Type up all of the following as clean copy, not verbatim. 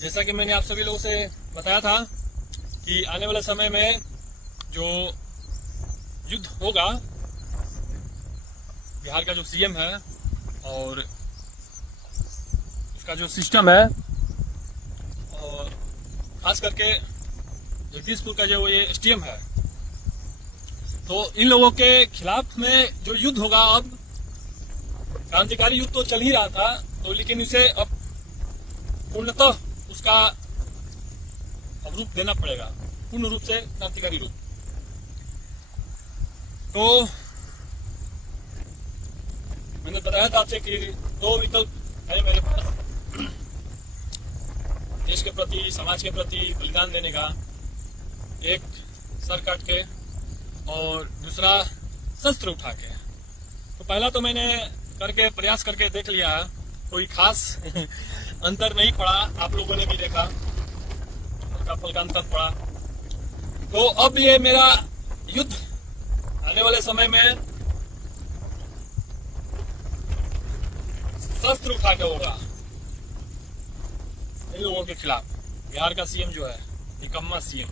जैसा कि मैंने आप सभी लोगों से बताया था कि आने वाले समय में जो युद्ध होगा, बिहार का जो सीएम है और उसका जो सिस्टम है, और खास करके जगदीशपुर का जो ये एसडीएम है, तो इन लोगों के खिलाफ में जो युद्ध होगा, अब क्रांतिकारी युद्ध तो चल ही रहा था, तो लेकिन इसे अब पूर्णतः उसका अब रूप देना पड़ेगा, पूर्ण रूप से क्रांतिकारी रूप। तो मैंने बताया था आपसे कि दो विकल्प है मेरे पास, देश के प्रति, समाज के प्रति बलिदान देने का। एक सर काट के और दूसरा शस्त्र उठा के। तो पहला तो मैंने करके प्रयास करके देख लिया, कोई खास अंतर नहीं पड़ा, आप लोगों ने भी देखा, हल्का फुल्का अंतर पड़ा। तो अब ये मेरा युद्ध आने वाले समय में शस्त्र उठा के होगा इन लोगों के खिलाफ। बिहार का सीएम जो है, निकम्मा सीएम,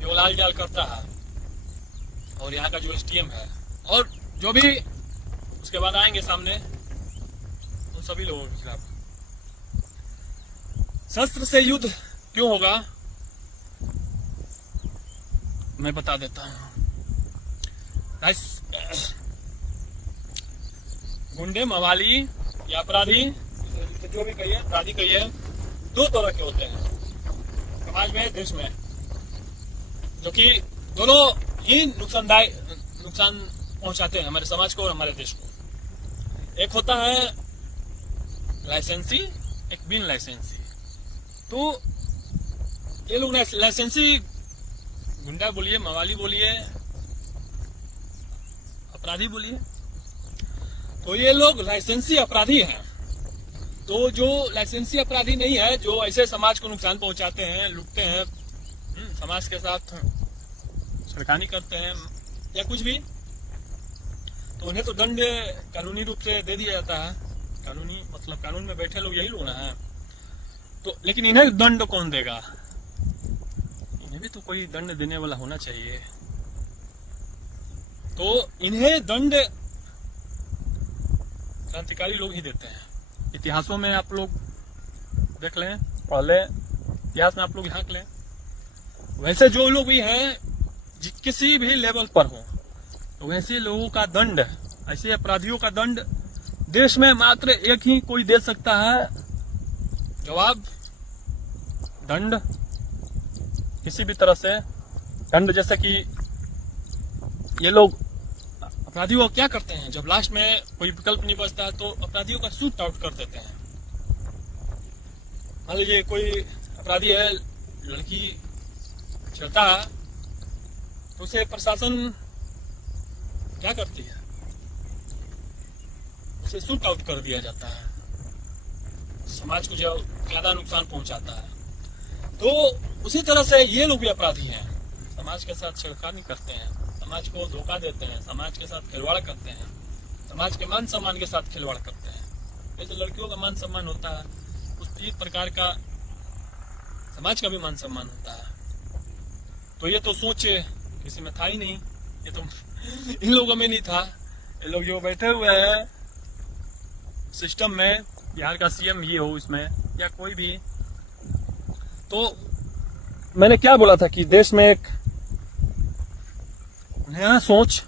जो लाल जाल करता है, और यहाँ का जो एसडीएम है, और जो भी उसके बाद आएंगे सामने, उन सभी लोगों के खिलाफ शस्त्र से युद्ध क्यों होगा, मैं बता देता हूं। गुंडे, मवाली या अपराधी, जो भी कहिए, अपराधी कहिए, दो तरह के होते हैं समाज में, देश में, जो कि दोनों ही नुकसान पहुंचाते हैं हमारे समाज को और हमारे देश को। एक होता है लाइसेंसी, एक बिन लाइसेंसी। तो ये लोग लाइसेंसी, गुंडा बोलिए, मवाली बोलिए, अपराधी बोलिए, तो ये लोग लाइसेंसी अपराधी हैं। तो जो लाइसेंसी अपराधी नहीं है, जो ऐसे समाज को नुकसान पहुंचाते हैं, लूटते हैं, समाज के साथ छेड़खानी करते हैं या कुछ भी, तो उन्हें तो दंड कानूनी रूप से दे दिया जाता है। कानूनी मतलब कानून में बैठे लोग यही लोग ना है। तो लेकिन इन्हें दंड कौन देगा? इन्हें भी तो कोई दंड देने वाला होना चाहिए। तो इन्हें दंड क्रांतिकारी लोग ही देते हैं। इतिहासों में आप लोग देख लें, पढ़ लें, इतिहास में आप लोग झांक लें, वैसे जो लोग भी हैं किसी भी लेवल पर हो, तो वैसे लोगों का दंड, ऐसे अपराधियों का दंड देश में मात्र एक ही कोई दे सकता है। जवाब, दंड, किसी भी तरह से दंड। जैसे कि ये लोग अपराधियों को क्या करते हैं, जब लास्ट में कोई विकल्प नहीं बचता है तो अपराधियों का शूट आउट कर देते हैं। मान लीजिए कोई अपराधी है, लड़की छेड़ता है, तो उसे प्रशासन क्या करती है, उसे शूट आउट कर दिया जाता है। समाज को जो ज्यादा नुकसान पहुंचाता है, तो उसी तरह से ये लोग भी अपराधी हैं। समाज के साथ छेड़खानी करते हैं, समाज को धोखा देते हैं, समाज के साथ खिलवाड़ करते हैं, समाज के मान सम्मान के साथ खिलवाड़ करते हैं। जैसे लड़कियों का मान सम्मान होता है, उसी प्रकार का समाज का भी मान सम्मान होता है। तो ये तो सोच किसी में था ही नहीं, ये तो इन लोगों में नहीं था। ये लोग जो बैठे हुए हैं सिस्टम में, बिहार का सीएम ही हो इसमें या कोई भी, तो मैंने क्या बोला था कि देश में एक नया सोच,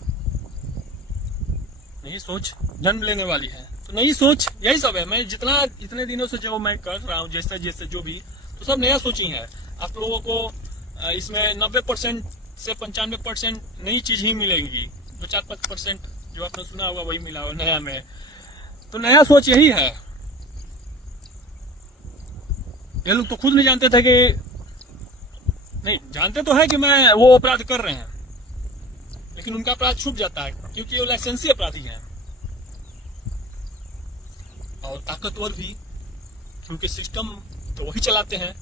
नई सोच जन्म लेने वाली है। तो नई सोच यही सब है। मैं इतने दिनों से जो मैं कर रहा हूँ, जैसे जैसे जो भी, तो सब नया सोच ही है। आप लोगों को इसमें 90% से 95% नई चीज ही मिलेगी। 2-4-5% जो आपने सुना होगा वही मिला हो नया में। तो नया सोच यही है। ये लोग तो खुद नहीं जानते थे कि, नहीं जानते तो है कि मैं वो अपराध कर रहे हैं, लेकिन उनका अपराध छुप जाता है क्योंकि वो लाइसेंसी अपराधी हैं और ताकतवर भी, क्योंकि सिस्टम तो वही चलाते हैं।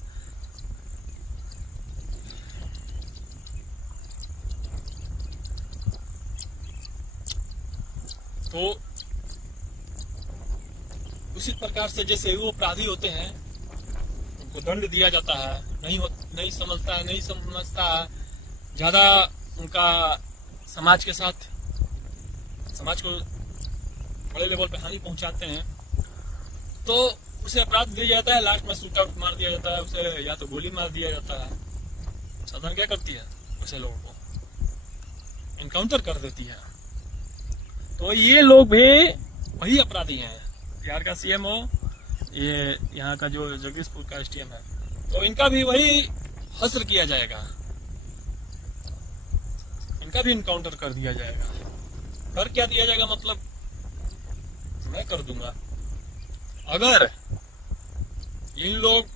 तो उसी प्रकार से जैसे वो अपराधी होते हैं, उनको दंड दिया जाता है, नहीं समझता है, नहीं समझता है, ज्यादा उनका समाज के साथ, समाज को बड़े लेवल पे हानि पहुंचाते हैं, तो उसे अपराध दिया जाता है, लास्ट में शूट आउट मार दिया जाता है, उसे या तो गोली मार दिया जाता है। साधारण क्या करती है, उसे लोगों को इनकाउंटर कर देती है। तो ये लोग भी वही अपराधी हैं। बिहार का सीएम हो, ये यहाँ का जो जगदीशपुर का एसडीएम है, तो इनका भी वही हस्र किया जाएगा, इनका भी इनकाउंटर कर दिया जाएगा। कर क्या दिया जाएगा, मतलब मैं कर दूंगा। अगर इन लोग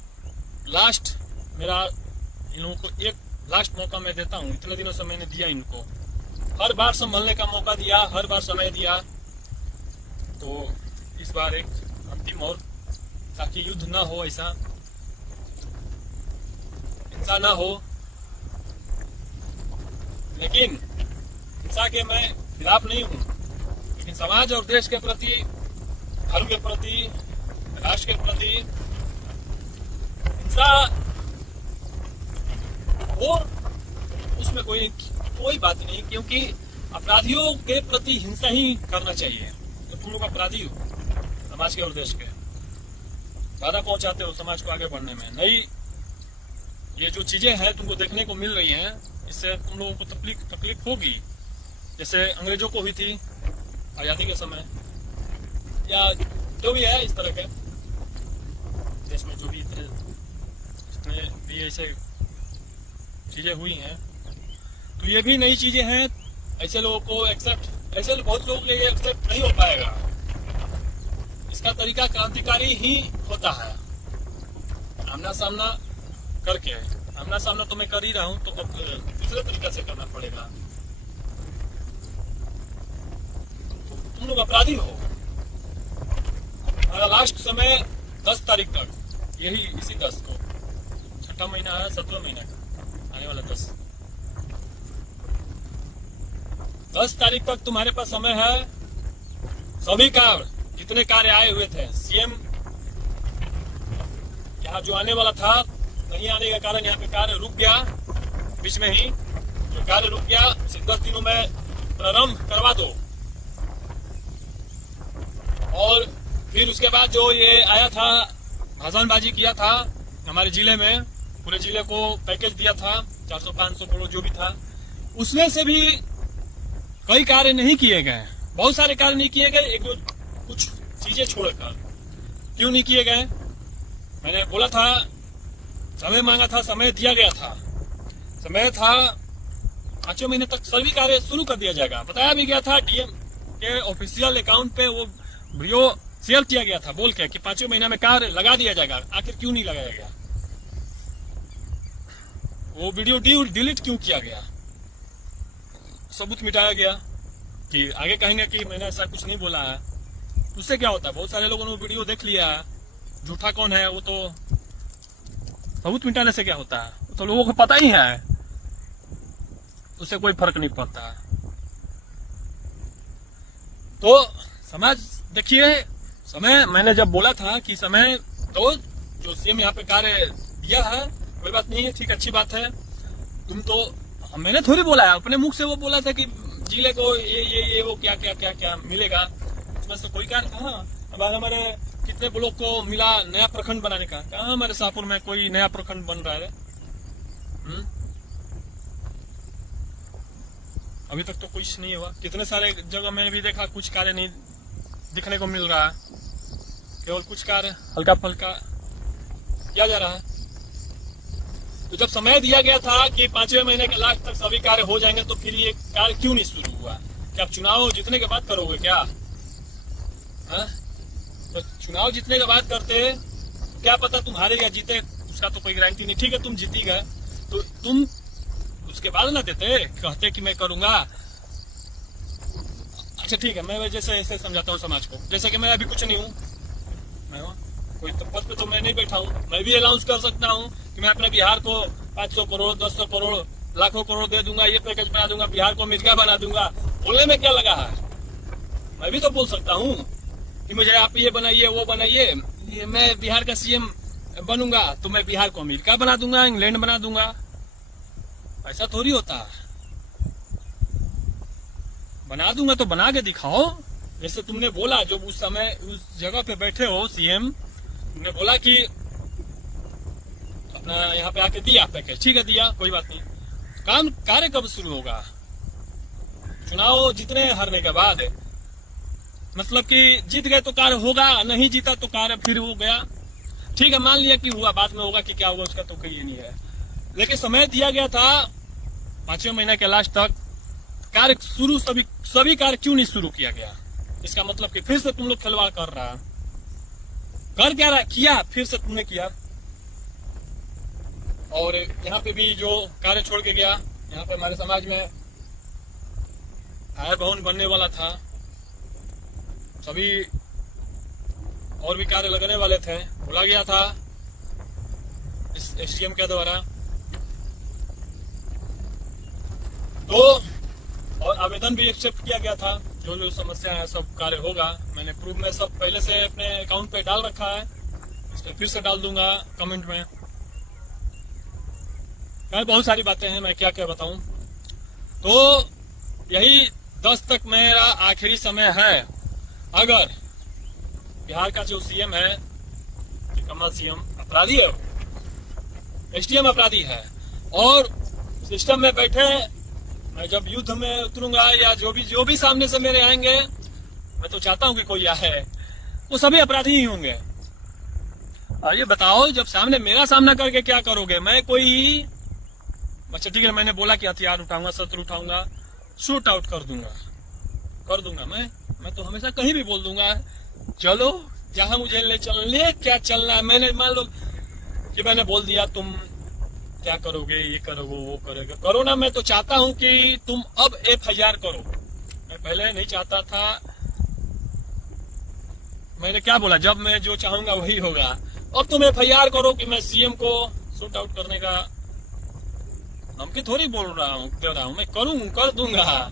लास्ट, मेरा इन लोगों को एक लास्ट मौका मैं देता हूँ, इतने दिनों से मैंने दिया इनको, हर बार संभलने का मौका दिया, हर बार समय दिया, तो इस बार एक अंतिम और, ताकि युद्ध ना हो, ऐसा हिंसा ना हो। लेकिन हिंसा के मैं खिलाफ नहीं हूँ, लेकिन समाज और देश के प्रति, धर्म के प्रति, राष्ट्र के प्रति हिंसा हो, उसमें कोई बात नहीं, क्योंकि अपराधियों के प्रति हिंसा ही करना चाहिए। तो तुम लोग अपराधी हो समाज के और देश के, बाधा पहुंचाते हो समाज को आगे बढ़ने में। नहीं, ये जो चीजें हैं तुमको देखने को मिल रही हैं, इससे तुम लोगों को तकलीफ होगी, जैसे अंग्रेजों को हुई थी आजादी के समय, या जो भी है इस तरह के देश में जो भी इतने भी ऐसे चीजें हुई हैं, तो ये भी नई चीजें हैं। ऐसे लोगों को एक्सेप्ट, ऐसे बहुत लोगों के लिए एक्सेप्ट नहीं हो पाएगा। इसका तरीका क्रांतिकारी ही होता है, आमना सामना करके। आमना सामना तो मैं कर ही रहा हूं, तो अब दूसरे तरीका से करना पड़ेगा। तो तुम लोग अपराधी हो। हमारा लास्ट समय 10 तारीख तक, यही इसी 10 को, 6ठा महीना है, 7वां महीना का आने वाला 10 तारीख तक तुम्हारे पास समय है। सभी कार्य, जितने कार्य आए हुए थे, सीएम यहाँ जो आने वाला था, नहीं आने के कारण यहाँ पे कार्य रुक गया, बीच में ही जो कार्य रुक गया उसे 10 दिनों में प्रारंभ करवा दो। और फिर उसके बाद जो ये आया था, भाषणबाजी किया था हमारे जिले में, पूरे जिले को पैकेज दिया था 400-500 करोड़ जो भी था, उसमें से भी कई कार्य नहीं किए गए, बहुत सारे कार्य नहीं किए गए, एक दो कुछ चीजें छोड़कर। क्यों नहीं किए गए? मैंने बोला था, समय मांगा था, समय दिया गया था, समय था 5 महीने तक सभी कार्य शुरू कर दिया जाएगा। बताया भी गया था, डीएम के ऑफिशियल अकाउंट पे वो वीडियो शेयर किया गया था बोल के कि 5 महीना में कार्य लगा दिया जाएगा। आखिर क्यों नहीं लगाया गया? वो वीडियो डिलीट क्यों किया गया? सबूत मिटाया गया कि आगे कहेंगे कि मैंने ऐसा कुछ नहीं बोला है। उससे क्या होता है, बहुत सारे लोगों ने वो वीडियो देख लिया है, झूठा कौन है वो तो सबूत मिटाने से क्या होता है, वो तो लोगों को पता ही है, उससे कोई फर्क नहीं पड़ता। तो समाज देखिए, समय मैंने जब बोला था कि समय, तो जो सीएम यहाँ पे कार्य दिया है कोई बात नहीं है, ठीक, अच्छी बात है। तुम तो, मैंने थोड़ी बोला है, अपने मुख से वो बोला था कि जिले को ये वो क्या क्या क्या क्या मिलेगा, उसमें से कोई कार्य कहाँ। अब हमारे कितने ब्लॉक को मिला नया प्रखंड बनाने का, कहाँ हमारे शाहपुर में कोई नया प्रखंड बन रहा है? अभी तक तो कुछ नहीं हुआ। कितने सारे जगह मैंने भी देखा, कुछ कार्य नहीं दिखने को मिल रहा है, केवल कुछ कार्य हल्का फुल्का किया जा रहा है। तो जब समय दिया गया था कि 5वें महीने के लास्ट तक सभी कार्य हो जाएंगे, तो फिर ये कार्य क्यों नहीं शुरू हुआ? क्या आप चुनाव जीतने के बाद करोगे क्या? हा? तो चुनाव जीतने के बाद करते, क्या पता तुम्हारे या जीते, उसका तो कोई गारंटी नहीं। ठीक है, तुम जीती गए, तो तुम उसके बाद ना देते, कहते कि मैं करूंगा। अच्छा ठीक है, मैं जैसे ऐसे समझाता हूँ समाज को, जैसे कि मैं अभी कुछ नहीं हूँ, मैं कोई पद पे तो मैं नहीं बैठा हूँ। मैं भी अनाउंस कर सकता हूँ कि मैं अपने बिहार को 500 करोड़ 200 करोड़ लाखों करोड़ दे दूंगा, ये पैकेज बना दूंगा, बिहार को मिर्गा बना दूंगा। बोलने में क्या लगा है? मैं भी तो बोल सकता हूँ कि मुझे आप ये बनाइए वो बनाइए, मैं बिहार का सीएम बनूंगा तो मैं बिहार को अमेरिका बना दूंगा, इंग्लैंड बना दूंगा। ऐसा थोड़ी होता है। बना दूंगा तो बना के दिखाओ। जैसे तुमने बोला, जो उस समय उस जगह पे बैठे हो सीएम, तुमने बोला कि अपना यहाँ पे आके दिया पैकेज, ठीक है दिया, कोई बात नहीं। काम कार्य कब शुरू होगा? चुनाव जीतने हारने के बाद। मतलब कि जीत गए तो कार्य होगा, नहीं जीता तो कार्य फिर हो गया। ठीक है, मान लिया कि हुआ, बाद में होगा कि क्या होगा उसका तो कोई नहीं है। लेकिन समय दिया गया था 5वें महीने के लास्ट तक, कार्य शुरू सभी कार्य क्यों नहीं शुरू किया गया? इसका मतलब कि फिर से तुम लोग खिलवाड़ कर रहा है। कर क्या रहा किया, फिर से तुमने किया। और यहाँ पे भी जो कार्य छोड़ के गया, यहाँ पे हमारे समाज में हायर भवन बनने वाला था, सभी और भी कार्य लगने वाले थे, बोला गया था इस एसडीएम के द्वारा। तो और आवेदन भी एक्सेप्ट किया गया था, जो जो समस्या है सब कार्य होगा। मैंने प्रूफ में सब पहले से अपने अकाउंट पे डाल रखा है, इस पे फिर से डाल दूंगा कमेंट में। बहुत सारी बातें हैं, मैं क्या क्या बताऊं। तो यही 10 तक मेरा आखिरी समय है। अगर बिहार का जो सीएम है, कमल सीएम अपराधी है, एसडीएम अपराधी है, और सिस्टम में बैठे, मैं जब युद्ध में उतरूंगा या जो भी सामने से मेरे आएंगे, मैं तो चाहता हूं कि कोई आए, वो सभी अपराधी ही होंगे। और ये बताओ, जब सामने मेरा सामना करके क्या करोगे? मैं कोई, अच्छा ठीक है, मैंने बोला कि हथियार उठाऊंगा, शस्त्र उठाऊंगा, शूट आउट कर दूंगा मैं तो हमेशा कहीं भी बोल दूंगा, चलो जहां मुझे ले चलने, क्या चलना है। मैंने मान लो कि मैंने बोल दिया, तुम क्या करोगे, ये करोगे, वो करोगे, करो ना। मैं तो चाहता हूं कि तुम अब FIR करो। मैं पहले नहीं चाहता था। मैंने क्या बोला, जब मैं जो चाहूंगा वही होगा। अब तुम FIR करो कि मैं सीएम को शूट आउट करने का धमकी थोड़ी दे रहा हूँ। मैं कर दूंगा,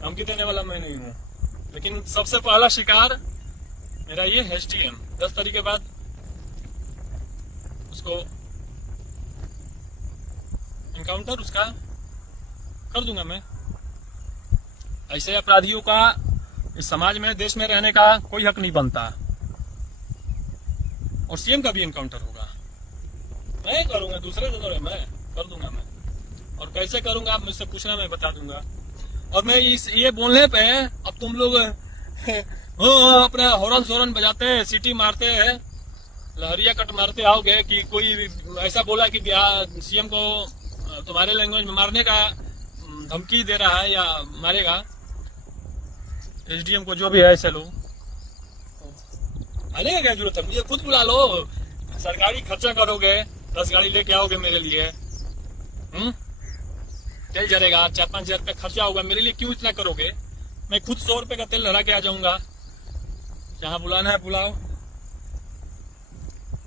धमकी देने वाला मैं नहीं हूँ। लेकिन सबसे पहला शिकार मेरा ये एसडीएम, 10 तारीख के बाद उसको इनकाउंटर उसका कर दूंगा मैं। ऐसे अपराधियों का इस समाज में, देश में रहने का कोई हक नहीं बनता। और सीएम का भी इनकाउंटर होगा, मैं करूंगा, दूसरे से मैं कर दूंगा मैं। और कैसे करूंगा आप मुझसे पूछना, मैं बता दूंगा। और मैं ये बोलने पे अब तुम लोग अपना हॉर्न बजाते हैं, सीटी मारते हैं, लहरिया कट मारते आओगे कि कोई ऐसा बोला कि बिहार सीएम को तुम्हारे लैंग्वेज में मारने का धमकी दे रहा है या मारेगा एसडीएम को, जो भी है ऐसे लोग। आने का क्या जरूरत है? मुझे खुद बुला लो, सरकारी खर्चा करोगे, 10 गाड़ी लेके आओगे मेरे लिए, तेल जलेगा, 4-5 हजार रुपया खर्चा होगा, मेरे लिए क्यों इतना करोगे? मैं खुद 100 रुपए का तेल लगा के आ जाऊंगा, जहां बुलाना है बुलाओ,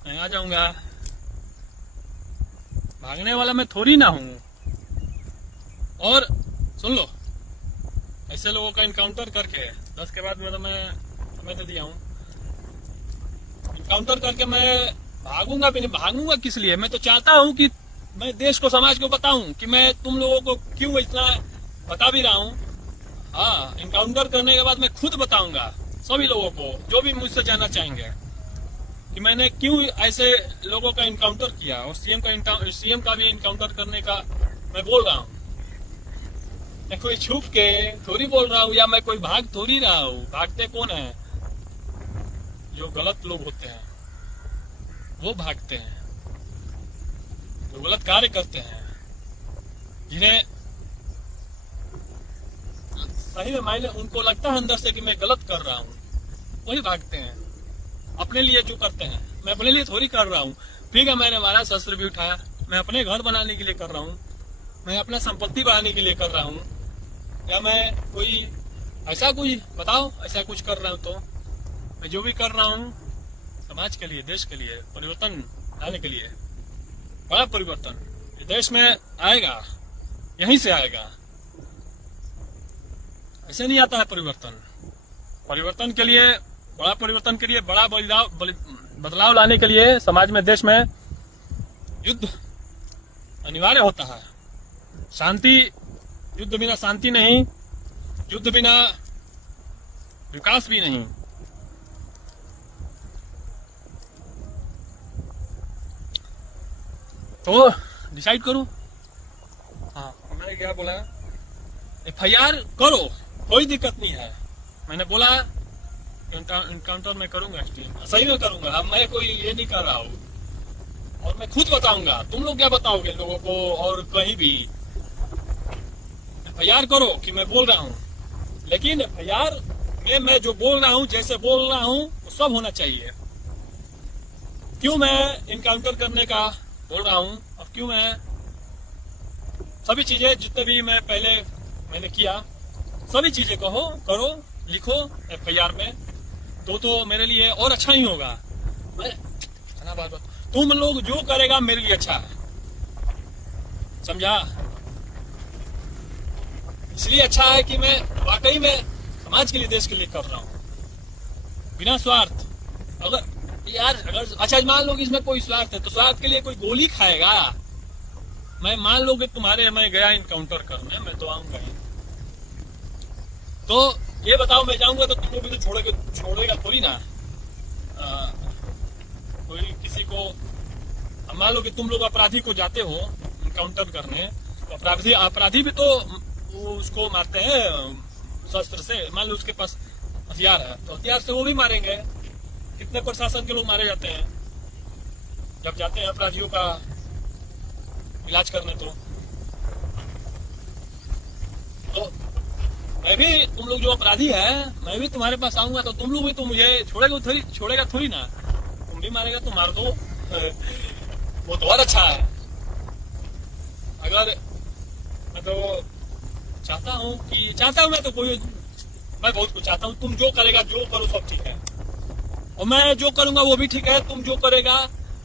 मैं आ जाऊंगा। भागने वाला मैं थोड़ी ना हूं। और सुन लो, ऐसे लोगों का इनकाउंटर करके 10 के बाद मैं समय तो दिया हूं, इनकाउंटर करके मैं भागूंगा भी नहीं। भागूंगा किस लिए? मैं तो चाहता हूं कि मैं देश को, समाज को बताऊं कि मैं तुम लोगों को क्यों इतना बता भी रहा हूं। हाँ, इनकाउंटर करने के बाद मैं खुद बताऊंगा सभी लोगों को, जो भी मुझसे जानना चाहेंगे, कि मैंने क्यों ऐसे लोगों का इनकाउंटर किया। और सीएम का भी इनकाउंटर करने का मैं बोल रहा हूँ। मैं कोई छुप के थोड़ी बोल रहा हूँ, या मैं कोई भाग थोड़ी रहा हूँ। भागते कौन है? जो गलत लोग होते हैं वो भागते हैं, जो गलत कार्य करते हैं, जिन्हें सही में मायने उनको लगता है अंदर से कि मैं गलत कर रहा हूँ, वही भागते हैं। अपने लिए जो करते हैं, मैं अपने लिए थोड़ी कर रहा हूँ। ठीक है, मैंने हमारा शस्त्र भी उठाया, मैं अपने घर बनाने के लिए कर रहा हूँ, मैं अपना संपत्ति बढ़ाने के लिए कर रहा हूँ, या मैं कोई ऐसा कोई बताओ ऐसा कुछ कर रहा हूँ। तो मैं जो भी कर रहा हूँ समाज के लिए, देश के लिए परिवर्तन लाने के लिए, बड़ा परिवर्तन ये देश में आएगा, यहीं से आएगा, ऐसे नहीं आता है परिवर्तन। परिवर्तन के लिए, बड़ा परिवर्तन के लिए बड़ा बदलाव लाने के लिए समाज में, देश में युद्ध अनिवार्य होता है। शांति, युद्ध बिना शांति नहीं, युद्ध बिना विकास भी नहीं। तो डिसाइड करो। हाँ, मैंने क्या बोला, FIR करो, कोई दिक्कत नहीं है। मैंने बोला इनकाउंटर में करूंगा, सही में करूंगा। अब मैं कोई ये नहीं कर रहा हूँ, और मैं खुद बताऊंगा। तुम लोग क्या बताओगे लोगों को? और कहीं भी FIR करो कि मैं बोल रहा हूँ, लेकिन FIR में मैं जो बोल रहा हूँ, जैसे बोल रहा हूँ, वो सब होना चाहिए। क्यों मैं इनकाउंटर करने का बोल रहा हूँ, और क्यों मैं सभी चीजें जितने भी मैं पहले मैंने किया, सभी चीजें करो, लिखो FIR में, तो मेरे लिए और अच्छा ही होगा। बात तुम लोग जो करेगा मेरे लिए अच्छा है, समझा? इसलिए अच्छा है कि मैं वाकई में समाज के लिए, देश के लिए कर रहा हूँ, बिना स्वार्थ। अगर अच्छा मान लो कि इसमें कोई स्वार्थ है, तो स्वार्थ के लिए कोई गोली खाएगा? मैं मान लो कि मैं गया इनकाउंटर करने, मैं तो आऊंगा ही। तो ये बताओ, मैं जाऊंगा तो तुम लोग भी तो छोड़ेगा थोड़ी ना। कोई किसी को, मान लो कि तुम लोग अपराधी को जाते हो इनकाउंटर करने, तो अपराधी भी तो वो उसको मारते हैं शस्त्र से। मान लो उसके पास हथियार है, तो हथियार से वो भी मारेंगे। कितने प्रशासन के लोग मारे जाते हैं जब जाते हैं अपराधियों का इलाज करने। तो मैं भी, तुम लोग जो अपराधी है, मैं भी तुम्हारे पास आऊंगा, तो तुम लोग भी तो मुझे छोड़ेगा थोड़ी ना। तुम भी मारेगा तो मार दो, वो तो और अच्छा है। अगर मैं तो चाहता हूँ मैं तो मैं बहुत कुछ चाहता हूँ। तुम जो करेगा, जो करो, सब ठीक है, और मैं जो करूंगा वो भी ठीक है। तुम जो करेगा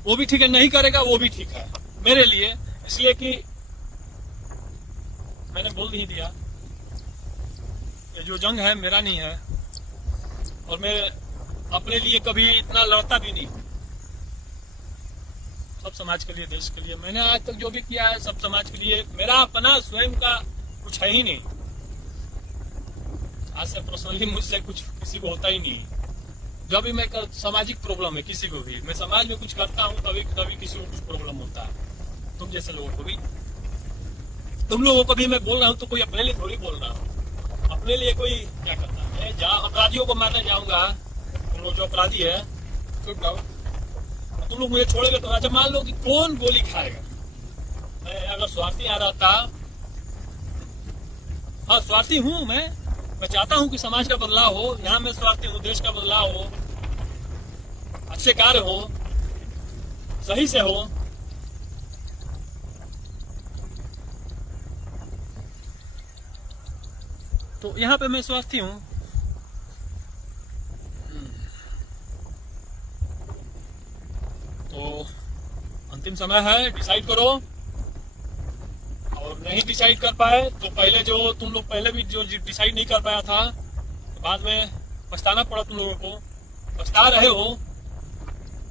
वो भी ठीक है, नहीं करेगा वो भी ठीक है मेरे लिए। इसलिए कि मैंने बोल नहीं दिया, ये जो जंग है मेरा नहीं है, और मैं अपने लिए कभी इतना लड़ता भी नहीं। सब समाज के लिए, देश के लिए मैंने आज तक जो भी किया है, सब समाज के लिए। मेरा अपना स्वयं का कुछ है ही नहीं। आज से पर्सनली मुझसे कुछ किसी को होता ही नहीं। जब भी मैं सामाजिक प्रॉब्लम है किसी को भी, मैं समाज में कुछ करता हूँ, तभी किसी को कुछ प्रॉब्लम होता है। तुम जैसे लोगों को भी, तुम लोगों को भी मैं बोल रहा हूँ, तो कोई अपने लिए थोड़ी बोल रहा हूँ। अपने लिए कोई क्या करता है? अपराधियों को मारने जाऊंगा, तुम लोग जो अपराधी है, तुम लोग मुझे छोड़ेंगे तो अच्छा। मान लो कि कौन गोली खाएगा? मैं अगर स्वार्थी आ रहा था, हाँ स्वार्थी हूँ मैं चाहता हूँ कि समाज का बदलाव हो। यहाँ मैं स्वार्थी हूँ, देश का बदलाव हो, अच्छे कार्य हो, सही से हो। तो यहाँ पे मैं स्वार्थी हूँ। तो अंतिम समय है, डिसाइड करो। और नहीं डिसाइड कर पाए तो पहले जो तुम लोग पहले भी जो डिसाइड नहीं कर पाया था, तो बाद में पछताना पड़ा तुम लोगों को, पछता रहे हो।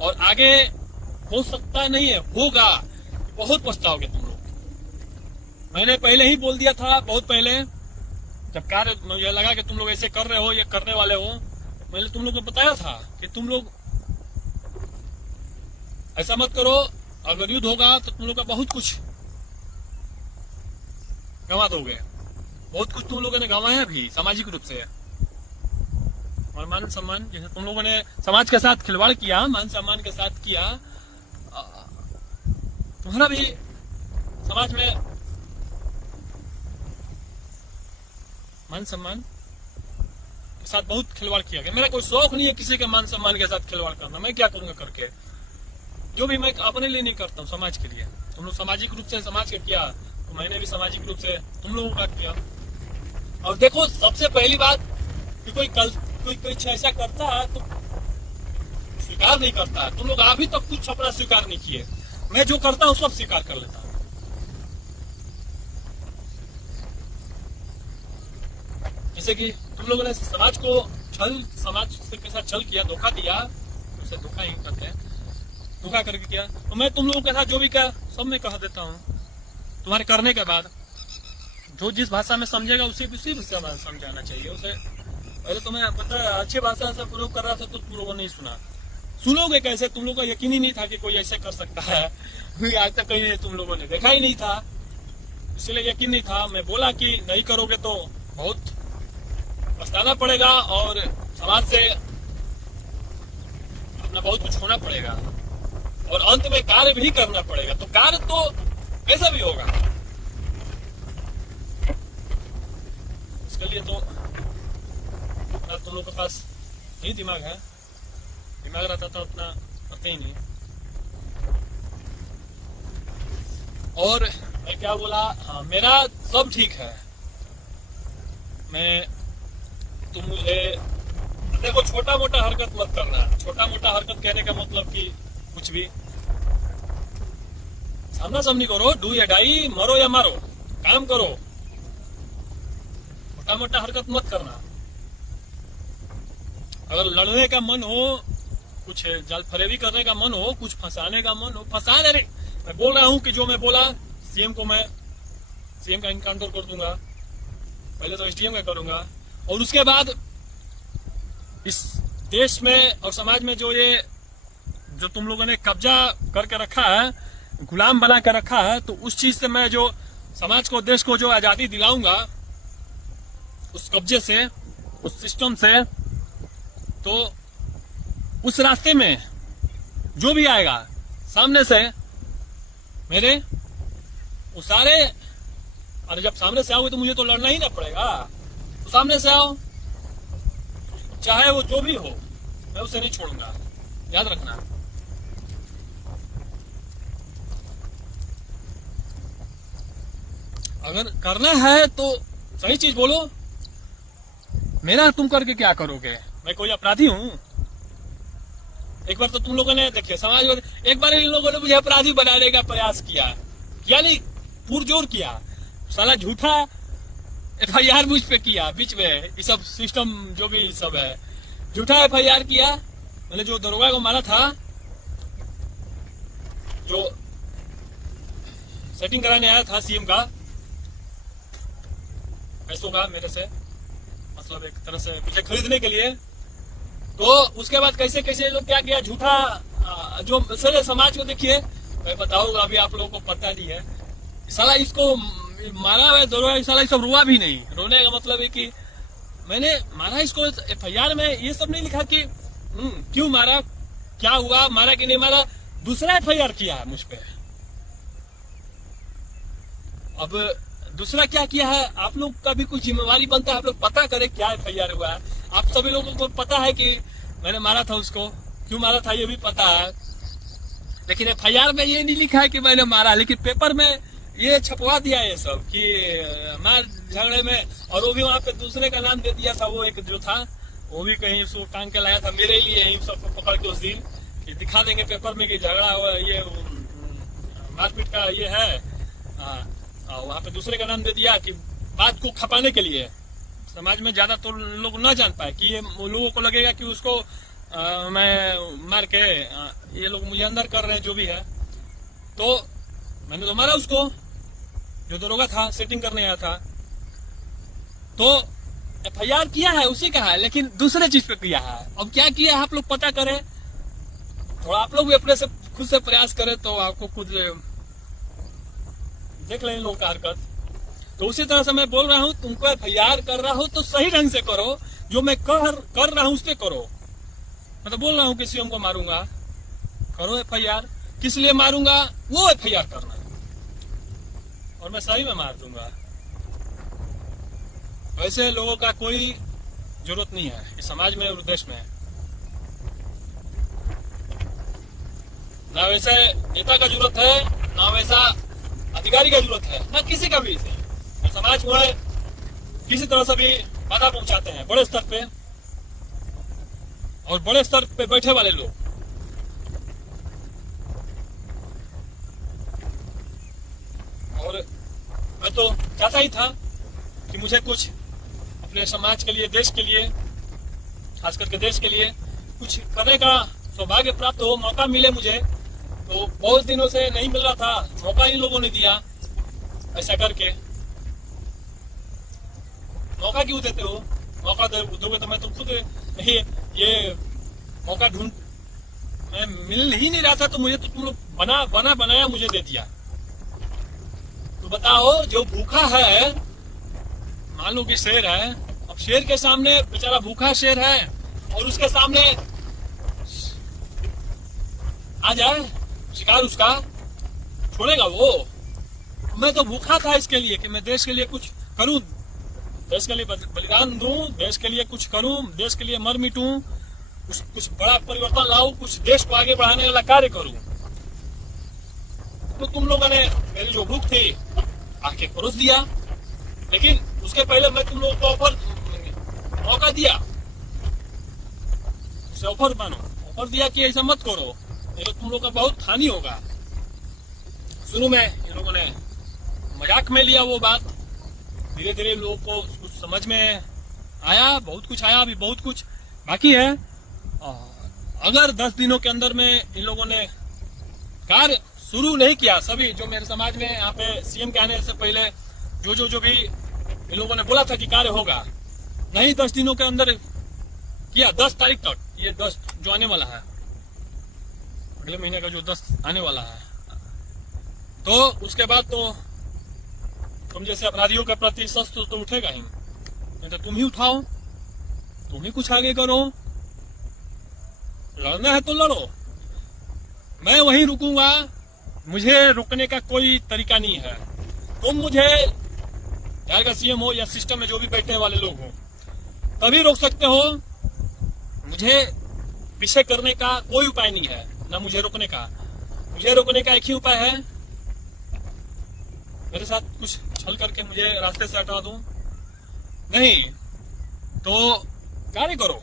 और आगे हो सकता नहीं है, होगा, बहुत पछताओगे तुम लोग। मैंने पहले ही बोल दिया था, बहुत पहले, जब कार्य मुझे लगा कि तुम लोग ऐसे कर रहे हो, ये करने वाले हो, मैंने तुम लोग को बताया था कि तुम लोग ऐसा मत करो। अगर युद्ध होगा तो तुम लोग का बहुत कुछ गंवा दोगे। बहुत कुछ तुम लोगों ने गंवाया भी सामाजिक रूप से, और मान सम्मान, जैसे तुम लोगों ने समाज के साथ खिलवाड़ किया, मान सम्मान के साथ किया, तुम्हारा भी समाज में मान सम्मान के साथ बहुत खिलवाड़ किया गया। मेरा कोई शौक नहीं है किसी के मान सम्मान के साथ खिलवाड़ करना। मैं क्या करूंगा करके? जो भी मैं अपने लिए नहीं करता हूँ, समाज के लिए। तुम लोग सामाजिक रूप से समाज का किया, तो मैंने भी सामाजिक रूप से तुम लोगों का किया। और देखो, सबसे पहली बात कि कोई ऐसा करता है तो स्वीकार नहीं करता है। तुम लोग अभी तक कुछ अपना स्वीकार नहीं किए। मैं जो करता हूँ सब स्वीकार कर लेता हूँ। जैसे कि तुम लोगों ने समाज को समाज के साथ छल किया, धोखा दिया, तो से धोखा ही करते हैं, धोखा करके किया। तो मैं तुम लोगों के साथ जो भी क्या सब मैं कह देता हूँ, तुम्हारे करने के बाद जो जिस भाषा में समझेगा उसी भाषा में समझाना चाहिए उसे। पहले तो मैं पता अच्छी भाषा से प्रयोग कर रहा था तो तुम लोगों ने नहीं सुना, सुनोगे कैसे? तुम लोगों को यकीन ही नहीं था कि कोई ऐसे कर सकता है, आज तक कहीं तुम लोगों ने देखा ही नहीं था, इसलिए यकीन नहीं था। मैं बोला कि नहीं करोगे तो बहुत पछताना पड़ेगा और समाज से अपना बहुत कुछ होना पड़ेगा और अंत में कार्य भी करना पड़ेगा। तो कार्य तो कैसा भी होगा, इसके लिए तो तुम लोग के पास ही दिमाग है, दिमाग रहता तो उतना करते ही नहीं। और मैं क्या बोला, हाँ, मेरा सब ठीक है। मैं तुम मुझे देखो छोटा मोटा हरकत मत करना। छोटा मोटा हरकत कहने का मतलब कि कुछ भी सामना सामनी करो, डू या डाई, मरो या मारो, काम करो, छोटा मोटा हरकत मत करना। अगर लड़ने का मन हो, कुछ जाल फरेबी करने का मन हो, कुछ फंसाने का मन हो, फंसा दे। मैं बोल रहा हूं कि जो मैं बोला सीएम को, मैं सीएम का इनकाउंटर कर दूंगा, पहले तो एसडीएम का करूंगा और उसके बाद इस देश में और समाज में जो तुम लोगों ने कब्जा करके रखा है, गुलाम बना कर रखा है, तो उस चीज से मैं जो समाज को, देश को जो आजादी दिलाऊंगा उस कब्जे से, उस सिस्टम से, तो उस रास्ते में जो भी आएगा सामने से मेरे, वो सारे, अरे जब सामने से आओगे तो मुझे तो लड़ना ही ना पड़ेगा, तो सामने से आओ, चाहे वो जो भी हो, मैं उसे नहीं छोड़ूंगा, याद रखना। अगर करना है तो सही चीज बोलो, मेरा तुम करके क्या करोगे? मैं कोई अपराधी हूं? एक बार तो तुम लोगों ने देखिए समाज में, एक बार इन लोगों ने मुझे अपराधी बनाने का प्रयास किया, यानी पुरजोर किया, साला झूठा FIR मुझ पे किया, बीच में ये सब सिस्टम जो भी सब है, झूठा FIR किया। मैंने जो दरोगा को मारा था, जो सेटिंग कराने आया था सीएम का, पैसों का मेरे से, मतलब एक तरह से मुझे खरीदने के लिए, तो उसके बाद कैसे कैसे लोग क्या किया, झूठा जो सारे समाज को देखिए, मैं बताऊंगा, अभी आप लोगों को पता नहीं है, साला इसको मारा है दरोगा, साला सब रुआ भी नहीं। रोने का मतलब है कि मैंने मारा इसको, FIR में ये सब नहीं लिखा कि क्यों मारा, क्या हुआ, मारा कि नहीं मारा, दूसरा FIR किया है मुझ पे। अब दूसरा क्या किया है, आप लोग का भी कुछ जिम्मेवारी बनता है, आप लोग पता करें क्या FIR हुआ है। आप सभी लोगों को पता है कि मैंने मारा था उसको, क्यों मारा था ये भी पता है, लेकिन FIR में ये नहीं लिखा है कि मैंने मारा, लेकिन पेपर में ये छपवा दिया ये सब कि मार झगड़े में, और वो भी वहां पे दूसरे का नाम दे दिया था। वो एक जो था वो भी कहीं उसको टांग के लाया था मेरे लिए, ही सबको पकड़ के उस दिन कि दिखा देंगे पेपर में कि झगड़ा हुआ, ये मारपीट का ये है, वहां पे दूसरे का नाम दे दिया कि बात को खपाने के लिए। समाज में ज्यादा तो लोग न जान पाए कि ये लोगों को लगेगा कि उसको मैं मार के ये लोग मुझे अंदर कर रहे हैं, जो भी है। तो मैंने तो मारा उसको, जो दरोगा था, सेटिंग करने आया था। तो FIR किया है उसी का है, लेकिन दूसरे चीज पे किया है। अब क्या किया है आप लोग पता करें, थोड़ा आप लोग भी अपने से खुद से प्रयास करें तो आपको खुद देख लें लोग का हरकत। तो उसी तरह से मैं बोल रहा हूं, तुमको FIR कर रहा हो तो सही ढंग से करो, जो मैं कर रहा हूं उस पे करो। मैं तो बोल रहा हूं कि सीएम को मारूंगा, करो FIR, किस लिए मारूंगा वो FIR करना, और मैं सही में मार दूंगा। वैसे लोगों का कोई जरूरत नहीं है इस समाज में और देश में, ना वैसे नेता का जरूरत है, ना वैसा अधिकारी का जरूरत है, ना किसी का भी। समाज को किसी तरह से भी बाधा पहुंचाते हैं बड़े स्तर पे, और बड़े स्तर पे बैठे वाले लोग। और मैं तो चाहता ही था कि मुझे कुछ अपने समाज के लिए, देश के लिए, खास करके देश के लिए कुछ करने का सौभाग्य प्राप्त हो, मौका मिले मुझे, तो बहुत दिनों से नहीं मिल रहा था, मौका इन लोगों ने दिया। ऐसा करके मौका क्यों देते हो? मौका दोगे तो मैं तो खुद ये मौका ढूंढ, मैं मिल ही नहीं रहा था, तो मुझे तो तुम लोग बनाया मुझे दे दिया। तो बताओ, जो भूखा है, मान लो कि शेर है, अब शेर के सामने बेचारा भूखा शेर है और उसके सामने आ जाए शिकार, उसका छोड़ेगा वो? मैं तो भूखा था इसके लिए कि मैं देश के लिए कुछ करूं, देश के लिए बलिदान दूं, देश के लिए कुछ करूं, देश के लिए मर मिटूं, कुछ बड़ा परिवर्तन लाऊं, कुछ देश को आगे बढ़ाने वाला कार्य करूं। तो तुम लोगों ने मेरी जो भूख थी आके परोस दिया, लेकिन उसके पहले मैं तुम लोगों को मौका दिया, उसे ऑफर दिया कि ऐसा मत करो, नहीं तो तुम लोग का बहुत हानि होगा। शुरू में इन लोगों ने मजाक में लिया वो बात, धीरे धीरे लोगों को कुछ समझ में आया, बहुत कुछ आया, अभी बहुत कुछ बाकी है। अगर 10 दिनों के अंदर में इन लोगों ने कार्य शुरू नहीं किया, सभी जो मेरे समाज में यहाँ पे सीएम के आने से पहले जो भी इन लोगों ने बोला था कि कार्य होगा, नहीं 10 दिनों के अंदर किया, 10 तारीख तक, ये 10 जो आने वाला है, अगले महीने का जो 10 आने वाला है, तो उसके बाद तो तुम जैसे अपराधियों के प्रति शस्त्र तो उठेगा ही, नहीं तो तुम ही उठाओ, तुम ही कुछ आगे करो, लड़ना है तो लड़ो, मैं वहीं रुकूंगा, मुझे रुकने का कोई तरीका नहीं है। तुम मुझे चाहे का सीएम हो या सिस्टम में जो भी बैठने वाले लोग हो, तभी रोक सकते हो, मुझे पीछे करने का कोई उपाय नहीं है, ना मुझे रोकने का। मुझे रोकने का एक ही उपाय है, मेरे साथ कुछ छल करके मुझे रास्ते से हटा दो, नहीं तो कार्य करो,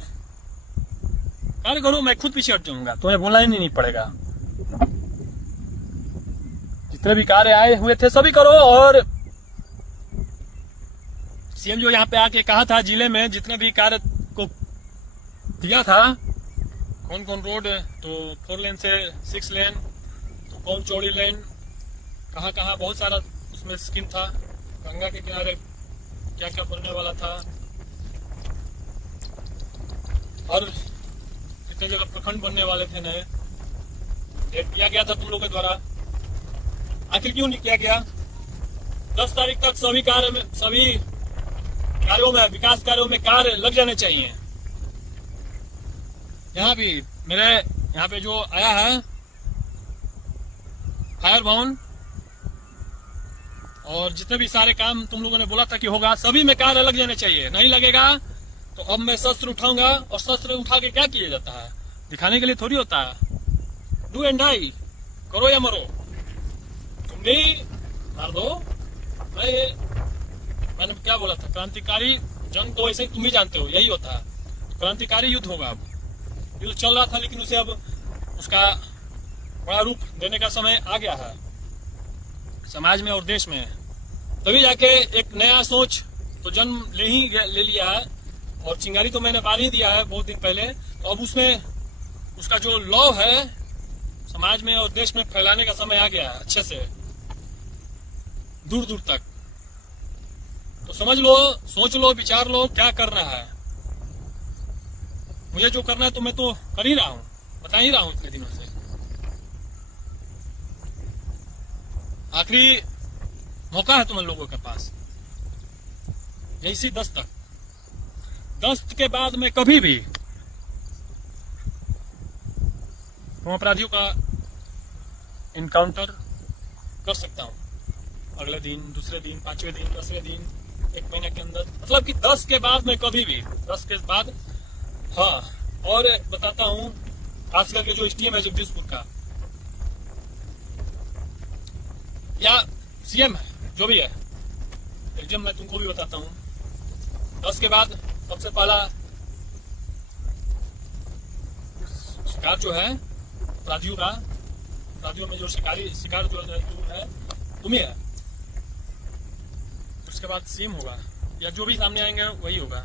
मैं खुद पीछे हट जाऊंगा, तुम्हें बोलना ही नहीं पड़ेगा। जितने भी कार्य आए हुए थे सभी करो। और सीएम जो यहाँ पे आके कहा था, जिले में जितने भी कार्य को दिया था, कौन कौन रोड, तो 4 लेन से 6 लेन, तो कौन चौड़ी लेन, कहाँ कहाँ बहुत सारा उसमें स्कीम था, गंगा के किनारे क्या क्या बनने वाला था, और कितने जगह प्रखंड बनने वाले थे नए, किया गया था तुम लोगों के द्वारा। आखिर क्यों नहीं किया गया? 10 तारीख तक सभी कार्यों में, विकास कार्यों में कार्य लग जाने चाहिए। यहाँ भी मेरे यहाँ पे जो आया है फायर भवन, और जितने भी सारे काम तुम लोगों ने बोला था कि होगा, सभी में कार्य लग जाने चाहिए। नहीं लगेगा तो अब मैं शस्त्र उठाऊंगा, और शस्त्र उठा के क्या किया जाता है, दिखाने के लिए थोड़ी होता है। डू एंड डाई, करो या मरो, तुम भी मार दो। मैंने क्या बोला था, क्रांतिकारी जंग तो ऐसे ही तुम भी जानते हो, यही होता है, क्रांतिकारी युद्ध होगा। अब युद्ध चल रहा था, लेकिन उसे अब उसका बड़ा रूप देने का समय आ गया है समाज में और देश में। तभी जाके एक नया सोच तो जन्म ले लिया है, और चिंगारी तो मैंने बांध ही दिया है बहुत दिन पहले, तो अब उसमें उसका जो लॉ है समाज में और देश में फैलाने का समय आ गया है, अच्छे से दूर दूर तक। तो समझ लो, सोच लो, विचार लो, क्या करना है। मुझे जो करना है तो मैं तो कर ही रहा हूं, बता ही रहा हूं इतने दिनों से। आखिरी मौका है तुम लोगों के पास, यही सी 10 तक। 10 के बाद में कभी भी तुम अपराधियों का इनकाउंटर कर सकता हूं, अगले दिन, दूसरे दिन, 5वें दिन, 10वें दिन, 1 महीने के अंदर, मतलब कि 10 के बाद में कभी भी, 10 के बाद। हाँ, और बताता हूं, खास करके जो एसडीएम है जगदीशपुर का, या सीएम है, जो भी है, एसडीएम मैं तुमको भी बताता हूं। 10 के बाद सबसे पहला शिकार जो है अपराधियों में जो शिकार जो है तुम ही है। उसके बाद सीएम होगा, या जो भी सामने आएंगे वही होगा।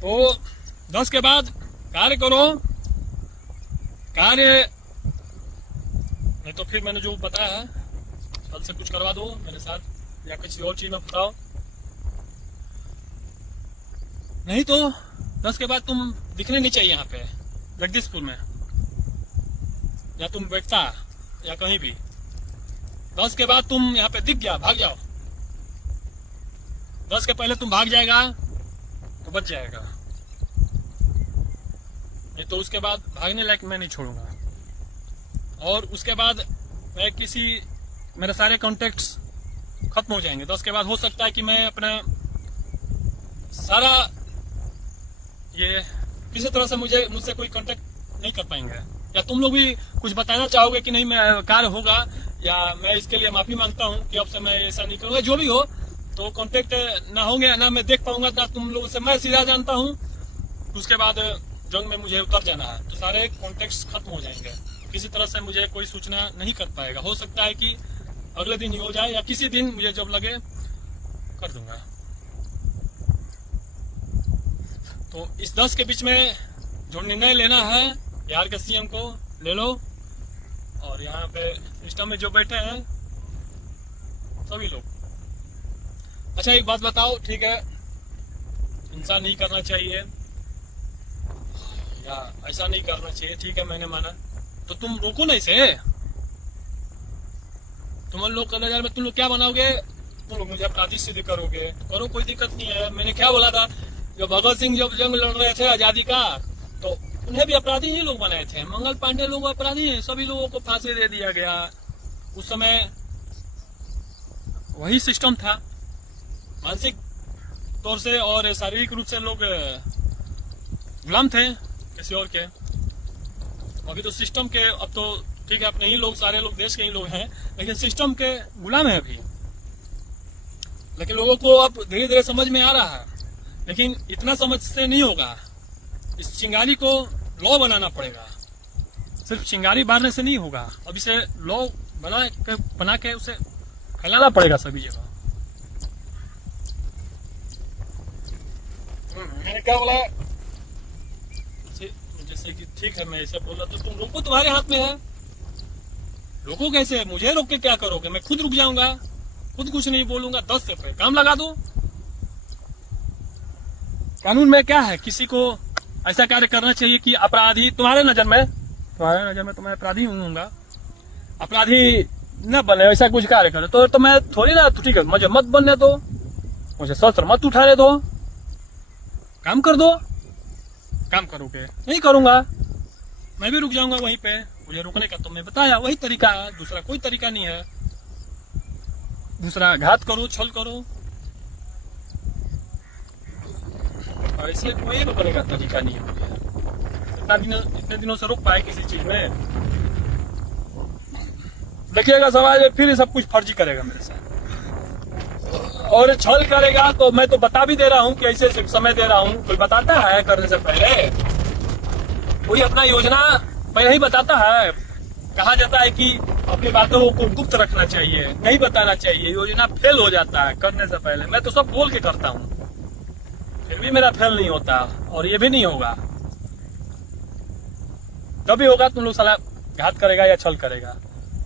तो 10 के बाद कार्य करो, कार्य नहीं तो फिर मैंने जो बताया है कल से कुछ करवा दो मेरे साथ या किसी और चीज में बताओ, नहीं तो 10 के बाद तुम दिखने नहीं चाहिए यहाँ पे जगदीशपुर में, या तुम बैठता या कहीं भी। 10 के बाद तुम यहाँ पे दिख गया भाग जाओ, 10 के पहले तुम भाग जाएगा तो बच जाएगा, नहीं तो उसके बाद भागने लायक मैं नहीं छोड़ूंगा। और उसके बाद मैं मेरे सारे कॉन्टेक्ट्स खत्म हो जाएंगे। 10 के बाद हो सकता है कि मैं अपना सारा ये किसी तरह से मुझसे कोई कांटेक्ट नहीं कर पाएंगे, या तुम लोग भी कुछ बताना चाहोगे कि नहीं मैं कार्य होगा, या मैं इसके लिए माफी मांगता हूँ कि अब से मैं ऐसा नहीं करूंगा, जो भी हो तो कांटेक्ट ना होंगे, ना मैं देख पाऊंगा, ना तुम लोगों से मैं सीधा जानता हूँ। उसके बाद जंग में मुझे उतर जाना है तो सारे कॉन्टेक्ट्स खत्म हो जाएंगे, किसी तरह से मुझे कोई सूचना नहीं कर पाएगा। हो सकता है कि अगले दिन ही हो जाए या किसी दिन मुझे जब लगे कर दूंगा। तो इस 10 के बीच में जो निर्णय लेना है बिहार के सीएम को ले लो, और यहाँ पे सिस्टम में जो बैठे हैं सभी लोग। अच्छा एक बात बताओ, ठीक है हिंसा नहीं करना चाहिए या ऐसा नहीं करना चाहिए, ठीक है मैंने माना, तो तुम रोको नहीं से। तुम लोग का नजर में तुम लोग क्या बनाओगे, तुम लोग मुझे अपराधी सिद्ध करोगे, करो कोई दिक्कत नहीं है। मैंने क्या बोला था, जब भगत सिंह जब जंग लड़ रहे थे आजादी का तो उन्हें भी अपराधी ही लोग बनाए थे, मंगल पांडे लोग अपराधी हैं, सभी लोगों को फांसी दे दिया गया। उस समय वही सिस्टम था, मानसिक तौर से और शारीरिक रूप से लोग गुलाम थे किसी और के। अभी तो सिस्टम के, अब तो ठीक है अपने ही लोग, सारे लोग देश के ही लोग हैं, लेकिन सिस्टम के गुलाम है अभी। लेकिन लोगों को अब धीरे धीरे समझ में आ रहा है, लेकिन इतना समझ से नहीं होगा। इस चिंगारी को लॉ बनाना पड़ेगा, सिर्फ चिंगारी मारने से नहीं होगा। अब इसे लॉ बना के उसे फैलाना पड़ेगा सभी जगह। मैंने क्या बोला, जैसे कि ठीक है मैं ऐसे बोला तो तुम रोको, तुम्हारे हाथ में है। रोको कैसे, मुझे रोक के क्या करोगे, मैं खुद रुक जाऊंगा, खुद कुछ नहीं बोलूंगा। 10 से पहले काम लगा दो। कानून में क्या है, किसी को ऐसा कार्य करना चाहिए कि अपराधी तुम्हारे नजर में तो मैं अपराधी होऊंगा, अपराधी न बने, ऐसा कुछ कार्य करे तो मैं थोड़ी ना, ठीक है मुझे मत बनने दो, मुझे शस्त्र मत उठाने दो, काम कर दो। काम करोगे, नहीं करूंगा, मैं भी रुक जाऊंगा वहीं पे। मुझे रुकने का तो मैं बताया वही तरीका है, दूसरा कोई तरीका नहीं है। दूसरा घात करो, छल करो, और इसलिए कोई रुकने का तरीका नहीं है मुझे। इतने दिनों से रुक पाए किसी चीज में, देखिएगा समाज फिर सब कुछ फर्जी करेगा मेरे साथ और छल करेगा। तो मैं तो बता भी दे रहा हूँ कि ऐसे समय दे रहा हूँ। कोई बताता है करने से पहले, कोई अपना योजना पहले ही बताता है। कहा जाता है कि अपनी बातों को गुप्त रखना चाहिए, नहीं बताना चाहिए, योजना फेल हो जाता है करने से पहले। मैं तो सब बोल के करता हूँ, फिर भी मेरा फेल नहीं होता, और ये भी नहीं होगा। जब भी होगा तुम लोग साला घात करेगा या छल करेगा।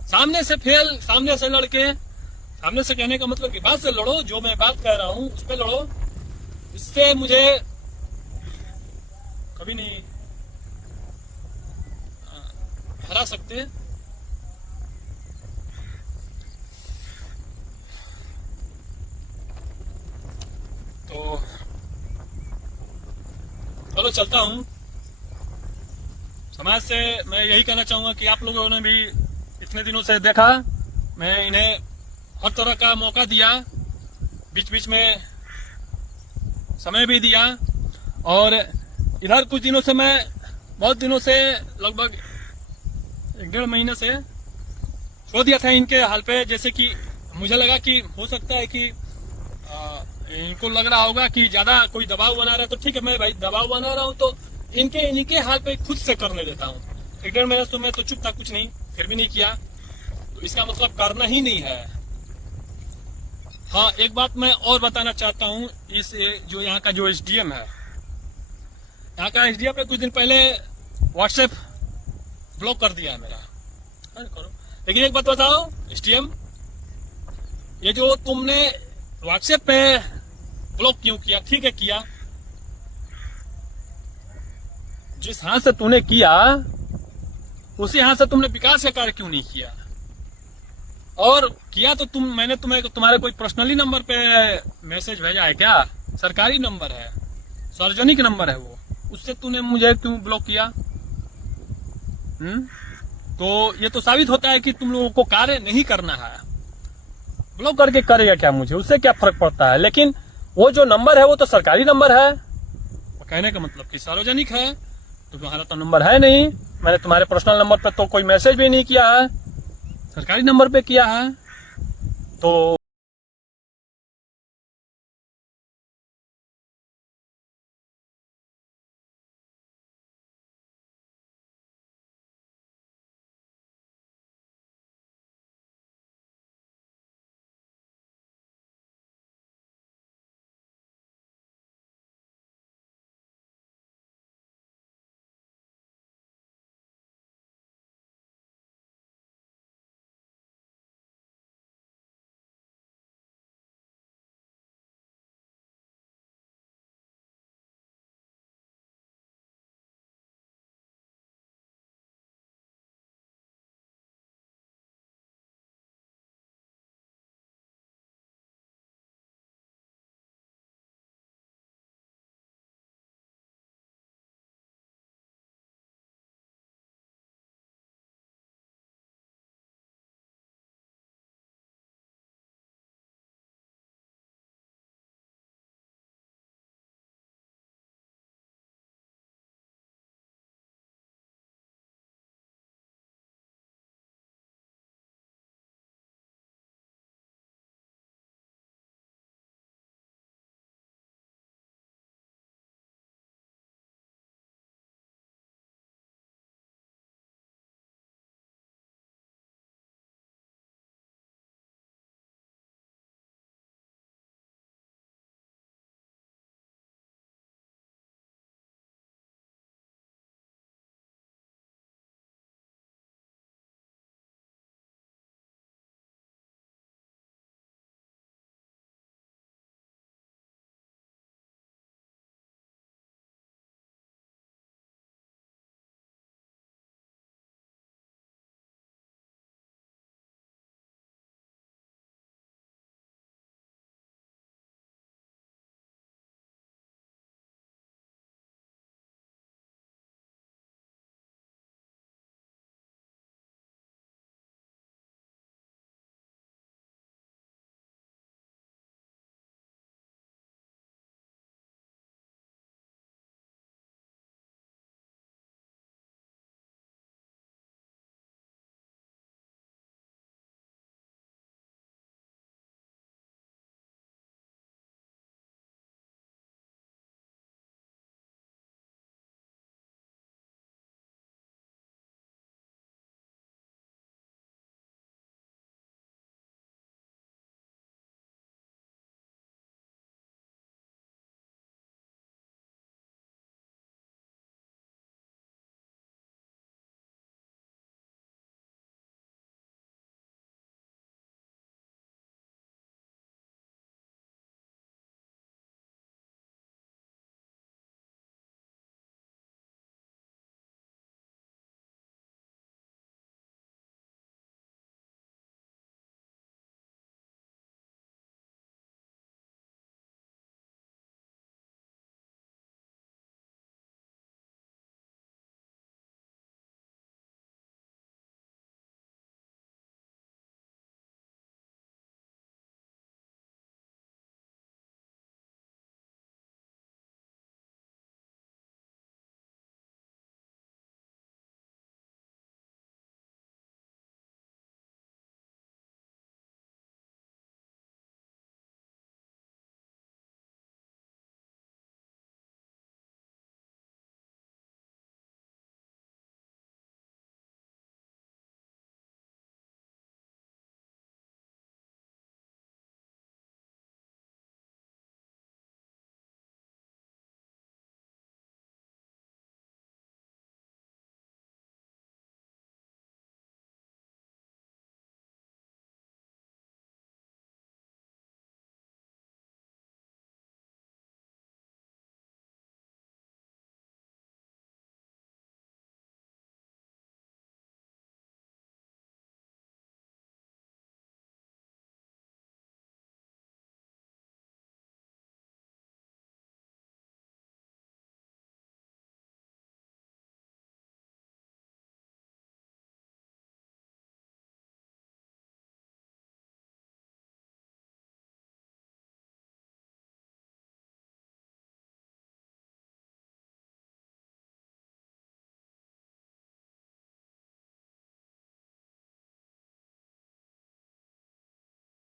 सामने से फेल, सामने से लड़के, सामने से कहने का मतलब कि बात से लड़ो, जो मैं बात कह रहा हूं उस पर लड़ो। इससे मुझे कभी नहीं हरा सकते। तो चलो चलता हूं। समाज से मैं यही कहना चाहूंगा कि आप लोगों ने भी इतने दिनों से देखा, मैं इन्हें हर तरह का मौका दिया, बीच बीच में समय भी दिया, और इधर कुछ दिनों से मैं बहुत दिनों से लगभग 1-1.5 महीने से छोड़ दिया था इनके हाल पे। जैसे कि मुझे लगा कि हो सकता है कि इनको लग रहा होगा कि ज्यादा कोई दबाव बना रहा है, तो ठीक है मैं भाई दबाव बना रहा हूँ तो इनके हाल पे खुद से करने देता हूँ। 1-1.5 महीने से मैं तो चुप था, कुछ नहीं, फिर भी नहीं किया, तो इसका मतलब करना ही नहीं है। हाँ एक बात मैं और बताना चाहता हूँ, इस जो यहाँ का जो एसडीएम है, यहाँ का एसडीएम ने कुछ दिन पहले व्हाट्सएप ब्लॉक कर दिया है मेरा। करो, लेकिन एक बात बताओ एसटीएम, ये जो तुमने व्हाट्सएप पे ब्लॉक क्यों किया? ठीक है किया, जिस हाथ से तूने किया उसी हाथ से तुमने विकास का कार्य क्यों नहीं किया? और किया तो मैंने तुम्हारे कोई पर्सनली नंबर पे मैसेज भेजा है क्या? सरकारी नंबर है, सार्वजनिक नंबर है वो, उससे तूने मुझे क्यों ब्लॉक किया? तो ये तो साबित होता है कि तुम लोगों को कार्य नहीं करना है। ब्लॉक करके करेगा क्या मुझे, उससे क्या फर्क पड़ता है? लेकिन वो जो नंबर है वो तो सरकारी नंबर है, कहने का मतलब कि सार्वजनिक है, तो तुम्हारा तो नंबर है नहीं। मैंने तुम्हारे पर्सनल नंबर पे तो कोई मैसेज भी नहीं किया है, सरकारी नंबर पे किया है। तो